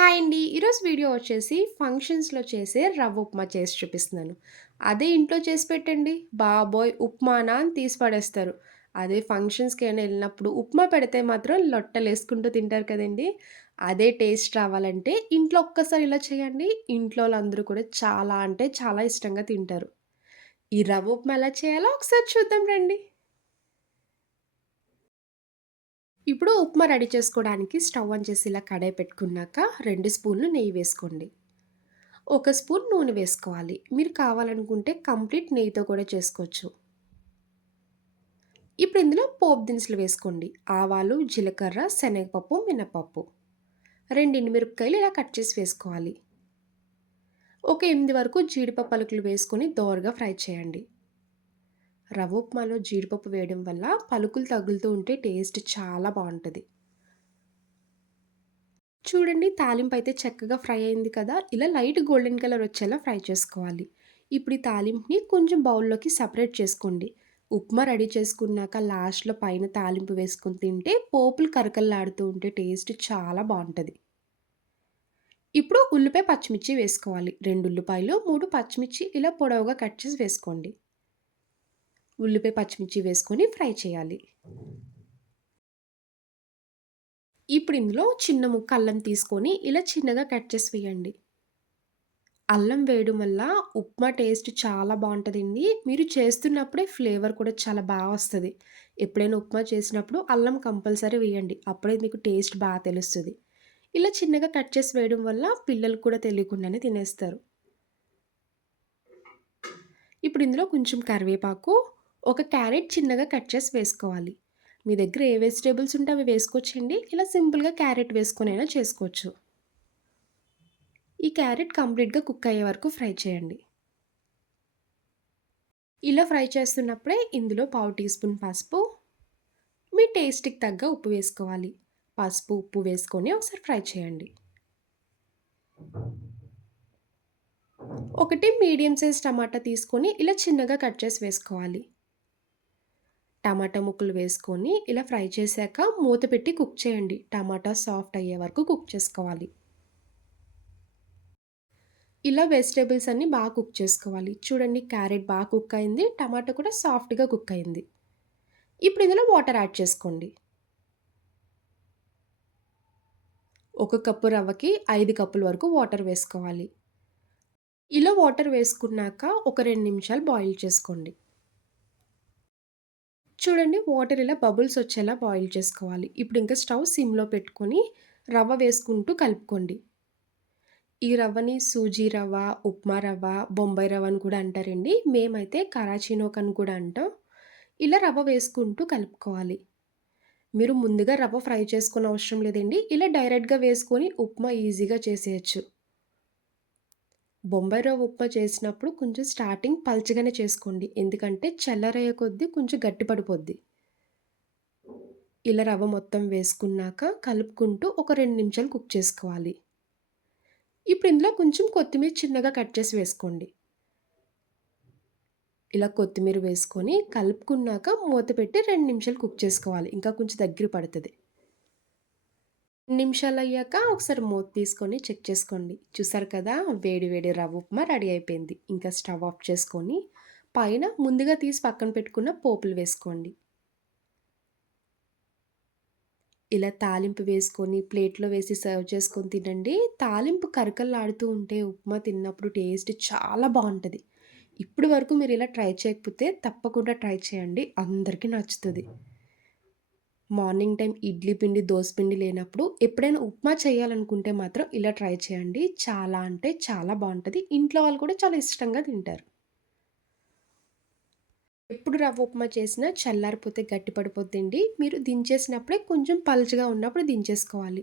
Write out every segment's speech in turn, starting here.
Hi అండి. ఈరోజు video వచ్చేసి ఫంక్షన్స్‌లో చేసే రవ్వ ఉప్మా చేసి చూపిస్తున్నాను. అదే ఇంట్లో చేసి పెట్టండి, బాబోయ్! ఉప్మానా అని తీసి పడేస్తారు. అదే ఫంక్షన్స్‌కేమైనా ఎళ్ళినప్పుడు ఉప్మా పెడితే మాత్రం లొట్టలేసుకుంటూ తింటారు కదండీ! అదే టేస్ట్ రావాలంటే ఇంట్లో ఒక్కసారి ఇలా చేయండి. ఇంట్లోలందరూ కూడా చాలా అంటే చాలా ఇష్టంగా తింటారు. ఈ రవ్వ ఉప్మా ఎలా చేయాలో ఒకసారి చూద్దాం రండి. ఇప్పుడు ఉప్మా రెడీ చేసుకోవడానికి స్టవ్ ఆన్ చేసి ఇలా కడాయి పెట్టుకున్నాక 2 స్పూన్లు నెయ్యి వేసుకోండి. ఒక స్పూన్ నూనె వేసుకోవాలి. మీరు కావాలనుకుంటే కంప్లీట్ నెయ్యితో కూడా చేసుకోవచ్చు. ఇప్పుడు ఇందులో పోపు దినుసులు వేసుకోండి. ఆవాలు, జీలకర్ర, శనగపప్పు, మినపప్పు. 2 ఎండుమిరపకాయలు ఇలా కట్ చేసి వేసుకోవాలి. ఒక 8 వరకు జీడిపప్పు పలుకులు వేసుకొని దోరగా ఫ్రై చేయండి. రవ్వ ఉప్మాలో జీడిపప్పు వేయడం వల్ల పలుకులు తగులుతూ ఉంటే టేస్ట్ చాలా బావుంటది. చూడండి, తాలింపు అయితే చక్కగా ఫ్రై అయింది కదా! ఇలా లైట్ గోల్డెన్ కలర్ వచ్చేలా ఫ్రై చేసుకోవాలి. ఇప్పుడు ఈ తాలింపుని కొంచెం బౌల్‌లోకి సెపరేట్ చేసుకోండి. ఉప్మా రెడీ చేసుకున్నాక లాస్ట్‌లో పైన తాలింపు వేసుకొని తింటే పోపులు కరకరలాడుతూ ఉంటే టేస్ట్ చాలా బావుంటది. ఇప్పుడు ఉల్లిపాయ, పచ్చిమిర్చి వేసుకోవాలి. 2 ఉల్లిపాయలు, 3 పచ్చిమిర్చి ఇలా పొడవుగా కట్ చేసి వేసుకోండి. ఉల్లిపాయ, పచ్చిమిర్చి వేసుకొని ఫ్రై చేయాలి. ఇప్పుడు ఇందులో చిన్న ముక్క అల్లం తీసుకొని ఇలా చిన్నగా కట్ చేసి వేయండి. అల్లం వేయడం వల్ల ఉప్మా టేస్ట్ చాలా బావుంటదండి. మీరు చేస్తున్నప్పుడే ఫ్లేవర్ కూడా చాలా వస్తది. ఎప్పుడైనా ఉప్మా చేసినప్పుడు అల్లం కంపల్సరీ వేయండి. అప్పుడే మీకు టేస్ట్ తెలుస్తది. ఇలా చిన్నగా కట్ చేసి వేయడం వల్ల పిల్లలు కూడా తెలియకుండానే తినేస్తారు. ఇప్పుడు ఇందులో కొంచెం కరివేపాకు, ఒక క్యారెట్ చిన్నగా కట్ చేసి వేసుకోవాలి. మీ దగ్గర ఏ వెజిటబుల్స్ ఉంటే అవి వేసుకోవచ్చండి. ఇలా సింపుల్‌గా క్యారెట్ వేసుకొనైనా చేసుకోవచ్చు. ఈ క్యారెట్ కంప్లీట్‌గా కుక్ అయ్యే వరకు ఫ్రై చేయండి. ఇలా ఫ్రై చేస్తున్నప్పుడే ఇందులో పావు టీ స్పూన్ పసుపు, మీ టేస్ట్‌కి తగ్గ ఉప్పు వేసుకోవాలి. పసుపు, ఉప్పు వేసుకొని ఒకసారి ఫ్రై చేయండి. ఒకటి మీడియం సైజ్ టమాటా తీసుకొని ఇలా చిన్నగా కట్ చేసి వేసుకోవాలి. టమాటా ముక్కలు వేసుకొని ఇలా ఫ్రై చేశాక మూత పెట్టి కుక్ చేయండి. టమాటా సాఫ్ట్ అయ్యే వరకు కుక్ చేసుకోవాలి. ఇలా వెజిటబుల్స్ అన్నీ బాగా కుక్ చేసుకోవాలి. చూడండి, క్యారెట్ బాగా కుక్ అయింది. టమాటా కూడా సాఫ్ట్‌గా కుక్ అయింది. ఇప్పుడు ఇందులో వాటర్ యాడ్ చేసుకోండి. ఒక కప్పు రవ్వకి 5 కప్పుల వరకు వాటర్ వేసుకోవాలి. ఇలా వాటర్ వేసుకున్నాక ఒక 2 నిమిషాలు బాయిల్ చేసుకోండి. చూడండి, వాటర్ ఇలా బబుల్స్ వచ్చేలా బాయిల్ చేసుకోవాలి. ఇప్పుడు ఇంకా స్టవ్ సిమ్‌లో పెట్టుకొని రవ్వ వేసుకుంటూ కలుపుకోండి. ఈ రవ్వని సూజీ రవ్వ, ఉప్మా రవ్వ, బొంబాయి రవ్వ అని కూడా అంటారండి. మేమైతే కరాచీనోక్ అని కూడా అంటాం. ఇలా రవ్వ వేసుకుంటూ కలుపుకోవాలి. మీరు ముందుగా రవ్వ ఫ్రై చేసుకోనవసరం లేదండి. ఇలా డైరెక్ట్‌గా వేసుకొని ఉప్మా ఈజీగా చేసేయొచ్చు. బొంబాయి రవ్వ ఉప్మా చేసినప్పుడు కొంచెం స్టార్టింగ్ పల్చగానే చేసుకోండి. ఎందుకంటే చల్లారయ్యే కొద్దీ కొంచెం గట్టి పడిపోద్ది. ఇలా రవ్వ మొత్తం వేసుకున్నాక కలుపుకుంటూ ఒక 2 నిమిషాలు కుక్ చేసుకోవాలి. ఇప్పుడు ఇందులో కొంచెం కొత్తిమీర చిన్నగా కట్ చేసి వేసుకోండి. ఇలా కొత్తిమీర వేసుకొని కలుపుకున్నాక మూత పెట్టి 2 నిమిషాలు కుక్ చేసుకోవాలి. ఇంకా కొంచెం దగ్గర పడతది. నిమిషాలయ్యాక ఒకసారి మూత తీసుకొని చెక్ చేసుకోండి. చూసారు కదా! వేడి వేడి రవ్వ ఉప్మా రెడీ అయిపోయింది. ఇంకా స్టవ్ ఆఫ్ చేసుకొని పైన ముందుగా తీసి పక్కన పెట్టుకున్న పోపులు వేసుకోండి. ఇలా తాలింపు వేసుకొని ప్లేట్‌లో వేసి సర్వ్ చేసుకొని తినండి. తాలింపు కరకరలాడుతూ ఉంటే ఉప్మా తిన్నప్పుడు టేస్ట్ చాలా బావుంటది. ఇప్పటి వరకు మీరు ఇలా ట్రై చేయకపోతే తప్పకుండా ట్రై చేయండి. అందరికీ నచ్చుతది. మార్నింగ్ టైం ఇడ్లీ పిండి, దోస పిండి లేనప్పుడు ఎప్పుడైనా ఉప్మా చేయాలనుకుంటే మాత్రం ఇలా ట్రై చేయండి. చాలా అంటే చాలా బావుంటది. ఇంట్లో వాళ్ళు కూడా చాలా ఇష్టంగా తింటారు. ఎప్పుడు రవ్వ ఉప్మా చేసినా చల్లారిపోతే గట్టి పడిపోద్దండి. మీరు దించేసినప్పుడే కొంచెం పలుచగా ఉన్నప్పుడు దించేసుకోవాలి.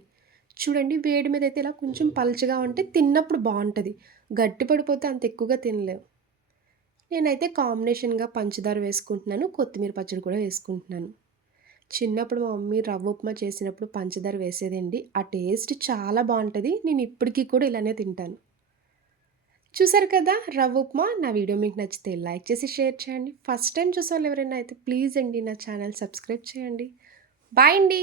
చూడండి, వేడి మీద అయితే ఇలా కొంచెం పలుచగా ఉంటే తిన్నప్పుడు బావుంటది. గట్టి పడిపోతే అంత ఎక్కువగా తినలేం. నేనైతే కాంబినేషన్‌గా పంచదార వేసుకుంటున్నాను. కొత్తిమీర పచ్చడి కూడా వేసుకుంటున్నాను. చిన్నప్పుడు మా మమ్మీ రవ్వ ఉప్మా చేసినప్పుడు పంచదార వేసేదండి. ఆ టేస్ట్ చాలా బావుంటది. నేను ఇప్పటికి కూడా ఇలానే తింటాను. చూసారు కదా! రవ్వ ఉప్మా. నా వీడియో మీకు నచ్చితే లైక్ చేసి, షేర్ చేయండి. ఫస్ట్ టైమ్ చూసేవాళ్ళు ఎవరైనా అయితే ప్లీజ్ అండి నా ఛానల్ సబ్స్క్రైబ్ చేయండి. బాయ్ అండి.